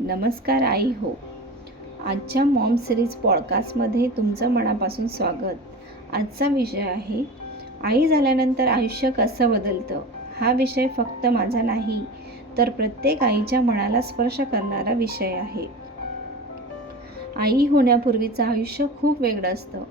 नमस्कार आई हो. आजच्या मॉम सिरीज पॉडकास्टमध्ये तुमचं मनापासून स्वागत. आजचा विषय आहे आई झाल्यानंतर आयुष्य कसं बदलतं. हा विषय फक्त माझा नाही तर प्रत्येक आईच्या मनाला स्पर्श करणारा विषय आहे. आई होण्यापूर्वीचं आयुष्य खूप वेगळं असतं.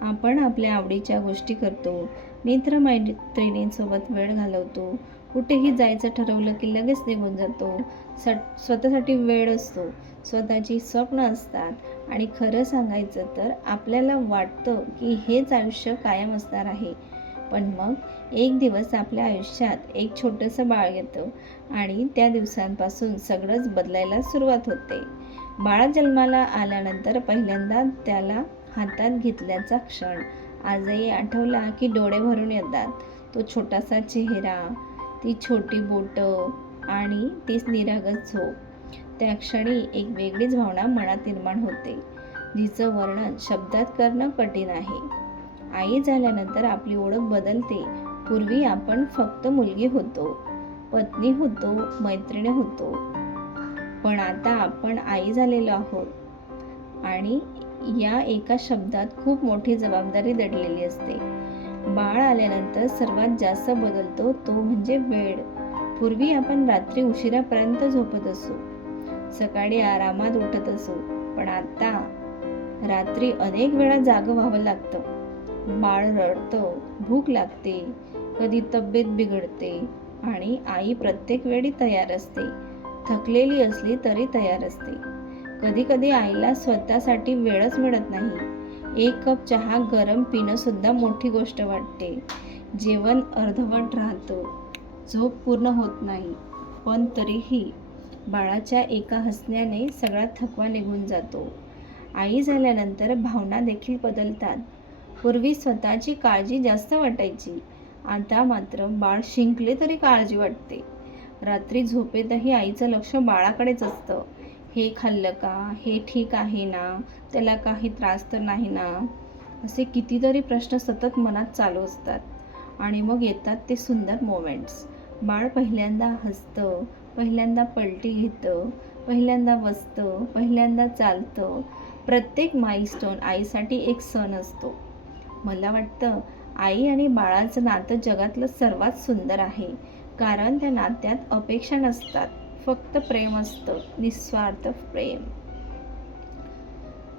आपण आपल्या आवडीच्या गोष्टी करतो, मित्रमैत्रिणींसोबत वेळ घालवतो, कुठेही जायचं ठरवलं की लगेच निघून जातो. स्वतःसाठी वेळ असतो, स्वतःची स्वप्न असतात आणि खरं सांगायचं तर आपल्याला वाटतं की हेच आयुष्य कायम असणार आहे. पण मग एक दिवस आपल्या आयुष्यात एक छोटंसं बाळ येतं आणि त्या दिवसांपासून सगळंच बदलायला सुरुवात होते. बाळ जन्माला आल्यानंतर पहिल्यांदा त्याला हातात घेतल्याचा क्षण आजही आठवला की डोळे भरून येतात. तो छोटासा चेहरा, ती छोटी बोटं आणि तीच निरागस झोप. त्या क्षणी एक वेगळीच भावना मनात निर्माण होते, जिचं वर्णन शब्दात करणं कठीण आहे. आई झाल्यानंतर आपली ओळख बदलते. पूर्वी आपण फक्त मुलगी होतो, पत्नी होतो, मैत्रिणी होतो. पण आता आपण आई झालेलो आहोत आणि या एका शब्दात खूप मोठी जबाबदारी दडलेली असते. बाळ आल्यानंतर सर्वात जास्त बदलतो तो म्हणजे वेळ. पूर्वी आपण रात्री उशिरापर्यंत झोपत असू, सकाळी आरामात उठत असू, पण आता रात्री अनेक वेळा जागं व्हावं लागतं. बाळ रडतं, भूक लागते, कधी तब्येत बिघडते आणि आई प्रत्येक वेळी तयार असते. थकलेली असली तरी तयार असते. कधी कधी आईला स्वतःसाठी वेळच मिळत नाही. एक कप चहा गरम पिणं सुद्धा मोठी गोष्ट वाटते. जेवण अर्धवट राहतं, झोप पूर्ण होत नाही, पण तरीही बाळाच्या एका हसण्याने सगळा थकवा निघून जातो. आई झाल्यानंतर भावना देखील बदलतात. पूर्वी स्वतःची काळजी जास्त वाटायची, आता मात्र बाळ शिंकले तरी काळजी वाटते. रात्री झोपेतही आईचं लक्ष बाळाकडेच असतं. हे खाल्लं का, हे ठीक आहे ना, त्याला काही त्रास तर नाही ना, असे कितीतरी प्रश्न सतत मनात चालू असतात. आणि मग येतात ते सुंदर मोमेंट्स. बाळ पहिल्यांदा हसतं, पहिल्यांदा पलटी घेतं, पहिल्यांदा बसतं, पहिल्यांदा चालतं. प्रत्येक माईलस्टोन आईसाठी एक सण असतो. मला वाटतं आई आणि बाळाचं नातं जगातलं सर्वात सुंदर आहे, कारण त्या नात्यात अपेक्षा नसतात, फक्त प्रेम असतं, निस्वार्थ प्रेम.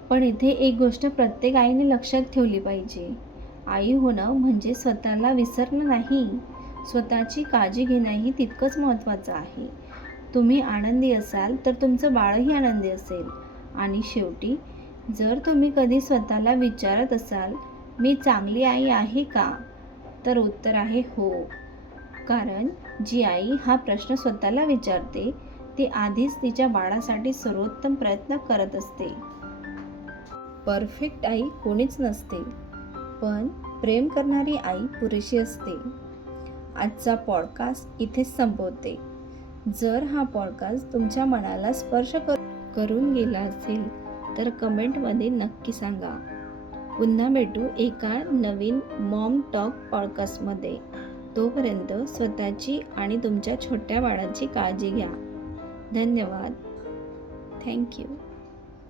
पण इथे एक गोष्ट प्रत्येक आईने लक्षात ठेवली पाहिजे. आई होणं म्हणजे स्वतःला विसरणं नाही, स्वतःची काळजी घेणंही तितकंच महत्त्वाचं आहे. तुम्ही आनंदी असाल तर तुमचं बाळही आनंदी असेल. आणि शेवटी जर तुम्ही कधी स्वतःला विचारत असाल, मी चांगली आई आहे का, तर उत्तर आहे हो. कारण जी आई हा प्रश्न स्वतःला विचारते ती आधीच तिच्या बाळासाठी सर्वोत्तम प्रयत्न करत असते. परफेक्ट आई कोणीच नसते, पण प्रेम करणारी आई पुरेशी असते. आजचा पॉडकास्ट इथेच संपवते. जर हा पॉडकास्ट तुमच्या मनाला स्पर्श करून गेला असेल तर कमेंटमध्ये नक्की सांगा. पुन्हा भेटू एका नवीन मॉम टॉक पॉडकास्टमध्ये. तोपर्यंत स्वतःची आणि तुमच्या छोट्या बाळाची काळजी घ्या. धन्यवाद. थँक्यू.